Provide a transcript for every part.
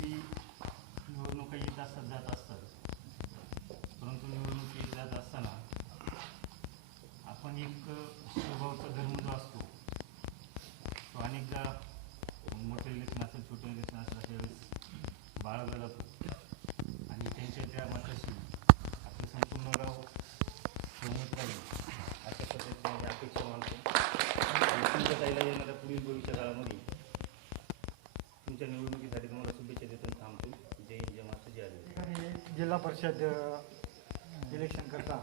we जिल्हा परिषद अ, election करता.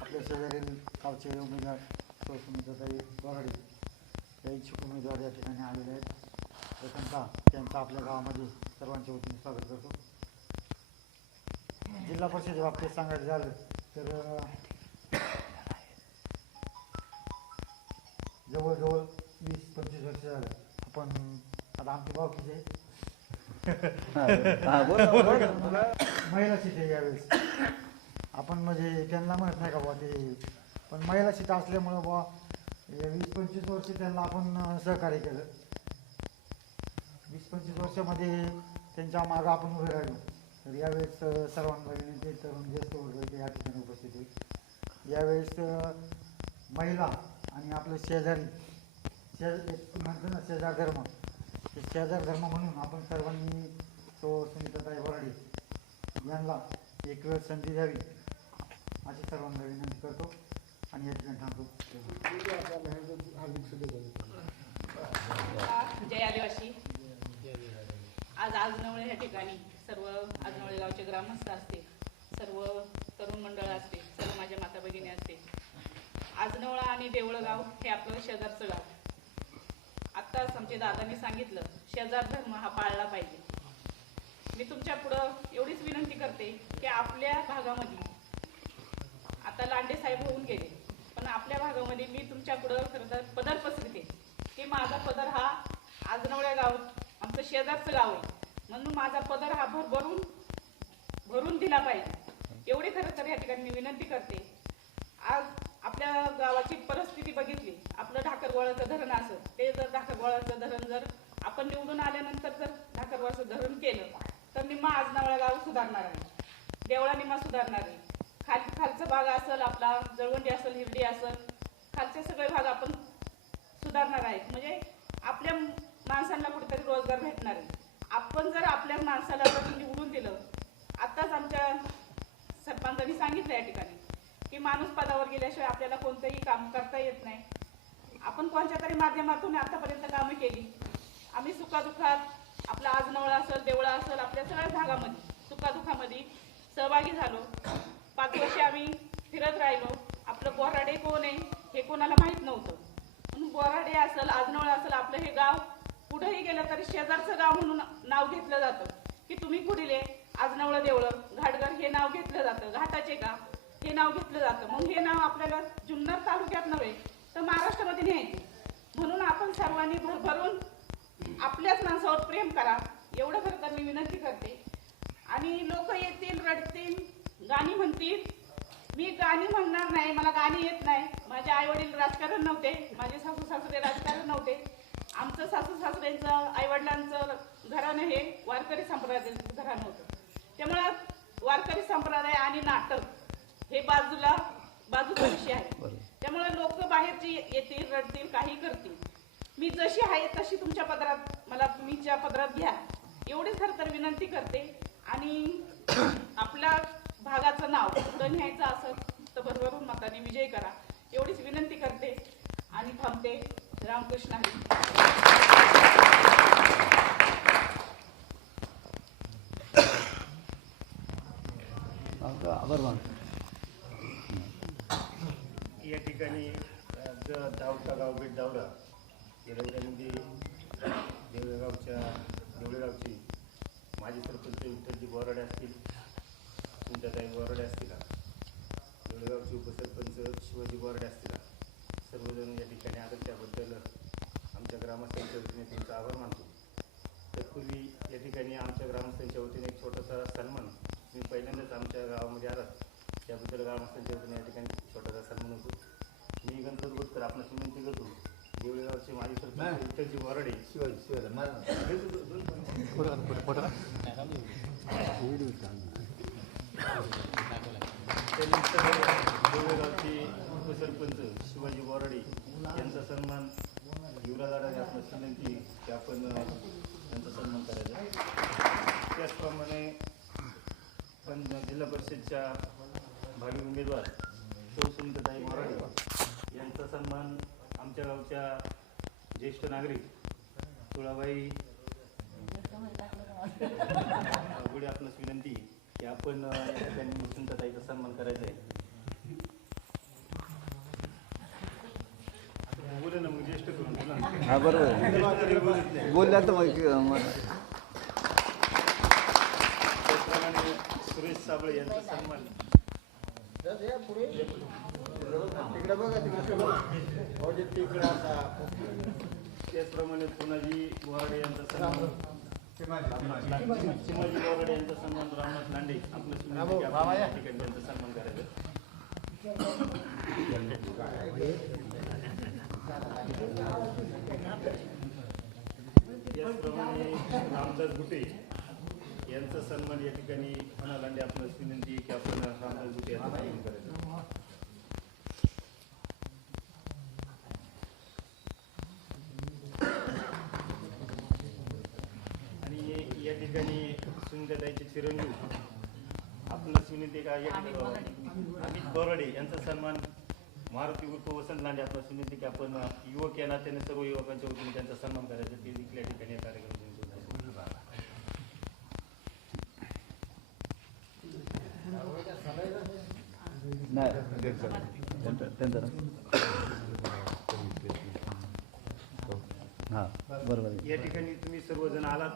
आपल्या शेजारील गावचे उमेदवार सुमित्राताई बराडे या इच्छुक उमेदवार या ठिकाणी आलेले आहेत. प्रथमतः त्यांचं आपल्या गावामध्ये सर्वांच्या वतीने स्वागत करतो. जिल्हा परिषद बाबतीत सांगायचं झालं तर जवळजवळ वीस पंचवीस वर्ष झालं. आपण आता आमची भावकीचे आहे महिला सीट आहे यावेळेस. आपण म्हणजे त्यांना म्हणत नाही का बुवा ते पण महिला सीट असल्यामुळं हे वीस पंचवीस वर्ष त्यांना आपण सहकार्य केलं. वीस पंचवीस वर्षामध्ये त्यांच्या मागं आपण उभे राहिलो. तर यावेळेस अं, सर्वांकडे जे तरुण ज्येष्ठ वर्ग ते या ठिकाणी उपस्थित होईल यावेळेस महिला आणि आपलं शेजारी शेज म्हणतो ना शेजार धर्म शेजार धर्म म्हणून आपण सर्वांनी तो सुनीताताई वराडे यांना एक वेळ संधी द्यावी अशी सर्वांना विनंती करतो आणि या ठिकाणी थांबतो. जय आदिवासी. आज आजनवळे ह्या ठिकाणी सर्व आजनवळे गावचे ग्रामस्थ असते सर्व तरुण मंडळ असते सर्व माझ्या माता भगिनी असते. आजनवळा आणि देवळगाव हे आपलं शेजारचं गाव. आत्ताच आमच्या दादांनी सांगितलं शेजार धर्म हा पाळला पाहिजे. मी तुमच्या पुढं एवढीच विनंती करते की आपल्या भागामध्ये आता लांडे साहेब होऊन गेले पण आपल्या भागामध्ये मी तुमच्या पुढं खरं तर पदर पसरते. की माझा पदर हा आजनवड्या गाव आमचं शेजारचं गाव आहे. म्हणून माझा पदर हा भरभरून भरून दिला पाहिजे. एवढी खरं तर या ठिकाणी मी विनंती करते. आज आपल्या गावाची परिस्थिती बघितली. आपलं ढाकरगोळाचं धरण असं. ते जर ढाकरगोळाचं धरण जर आपण निवडून आल्यानंतर जर ढाकरगोळाचं धरण केलं. तर निम्मा आजनावळा गाव सुधारणार आहे. देवळा निम्मा सुधारणार आहे. खाल खालचा भाग असेल आपला जळवंडी असेल हिरडी असेल खालचे सगळे भाग आपण सुधारणार आहेत. म्हणजे आपल्या माणसांना कुठेतरी रोजगार भेटणार आहे. आपण जर आपल्या माणसाला जर निवडून दिलं आत्ताच आमच्या सरपंचांनी सांगितलं या ठिकाणी. की माणूस पदावर गेल्याशिवाय आपल्याला कोणतंही काम करता येत नाही. आपण कोणत्या तरी माध्यमातून आतापर्यंत कामं केली. आम्ही सुखादुखात आपला आजनवळा असेल देवळा असेल आपल्या सगळ्या भागामध्ये सुखादुखामध्ये सहभागी झालो. पाच वर्ष आम्ही फिरत राहिलो. आपलं बोराडे कोण आहे हे कोणाला माहीत नव्हतं. म्हणून बोराडे असेल आजनवळा असेल आपलं हे गाव कुठंही गेलं तरी शेजारचं गाव म्हणून नाव घेतलं जातं. की तुम्ही कुठले? आजनवळं देवळं घाटघर हे नाव घेतलं जातं. घाटाचे का हे नाव घेतलं जातं. मग हे नाव आपल्याला जुन्नर तालुक्यात नव्हे तर महाराष्ट्रामध्ये न्यायचे. म्हणून आपण सर्वांनी भरभरून आपल्याच माणसावर प्रेम करा. एवढं खरं तर मी विनंती करते. आणि लोक येतील रडतील गाणी म्हणतील. मी गाणी म्हणणार नाही मला गाणी येत नाही. माझे आई वडील राजकारण नव्हते माझे सासू सासरे राजकारण नव्हते. आमचं सासू सासऱ्यांचं आई वडिलांचं घराणं हे वारकरी संप्रदायाचं घराणं होतं. त्यामुळं वारकरी संप्रदाय आणि नाटक हे बाजूला बाजूचा विषय आहे. त्यामुळे लोक बाहेरची येतील रडतील काही करतील. मी जशी आहे तशी तुमच्या पदरात मला तुम्हीच्या पदरात घ्या. एवढीच खरं तर विनंती करते. आणि आपल्या भागाचं नाव पुढं न्यायचं असेल तर भरभरून मताने विजय करा. एवढीच विनंती करते. आणि थांबते. रामकृष्ण हरी आभार मान या ठिकाणी ज दावचा गाव भेट दावला या दौऱ्यामध्ये देवळगावच्या देवळगावची माजी सरपंच विठ्ठलजी बोराडे असतील सुंदरताई बोराडे असतील देवळगावचे उपसरपंच शिवाजी बोराडे असतील सर्वजण या ठिकाणी आलं त्याबद्दल आमच्या ग्रामस्थांच्या वतीने तुमचा आभार मानतो. तत्पूर्वी या ठिकाणी आमच्या ग्रामस्थांच्या वतीने एक छोटासा सन्मान मी पहिल्यांदाच आमच्या गावामध्ये आलात त्याबद्दल ग्रामस्थांच्या वतीने या ठिकाणी छोटासा सन्मान होतो मी गणपत बोलकर आपण विनंती करतो. देवळेगावचे माजी सरपंच विठ्ठलजी त्यानंतर देवळगावचे उपसरपंच शिवाजी बोराडे यांचा सन्मान युवराज आडाने आपलं विनंती की आपण यांचा सन्मान करायचा. त्याचप्रमाणे पण जिल्हा परिषदच्या भावी उमेदवार सौ सुनीताताई बोराडे यांचा सन्मान आमच्या गावच्या ज्येष्ठ नागरिक तुळाबाई पुढे आपणास विनंती की आपण ठिकाणी सुनीताताईचा सन्मान करायचा आहे बोले ना मग ज्येष्ठ करून बोला ना. हा बरोबर. बोलल्या तर मग सुरेश साबळे यांचा सन्मान त्याचप्रमाणे पुनाजी बोराडे यांचा सन्मान चिमाजी बोराडे यांचा सन्मान रामनाथ लांडे आपलं ठिकाणी त्यांचा सन्मान करायचं. त्याचप्रमाणे रामदास गुटे यांचा सन्मान या ठिकाणी म्हणा लांडे आपणास विनंती की आपण रामदास गुटे यांचा सन्मान करायचा आणि या ठिकाणी सुंदरताईचे चिरंजीव आपणास विनंती का या अमित बोराडे. यांचा सन्मान मारुती उर्फ वसंत लांडे आपणास विनंती की आपण युवक या नात्याने सर्व युवकांच्या वतीने त्यांचा सन्मान करायचा ते देखील या ठिकाणी या कार्यक्रमात नाही त्यांचं त्यांचं हां बरोबर या ठिकाणी तुम्ही सर्वजण आलात.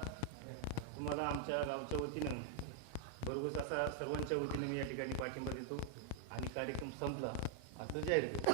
तुम्हाला आमच्या गावच्या वतीनं भरघोस असा सर्वांच्या वतीनं मी या ठिकाणी पाठिंबा देतो. आणि कार्यक्रम संपला. असं जाहीर करतो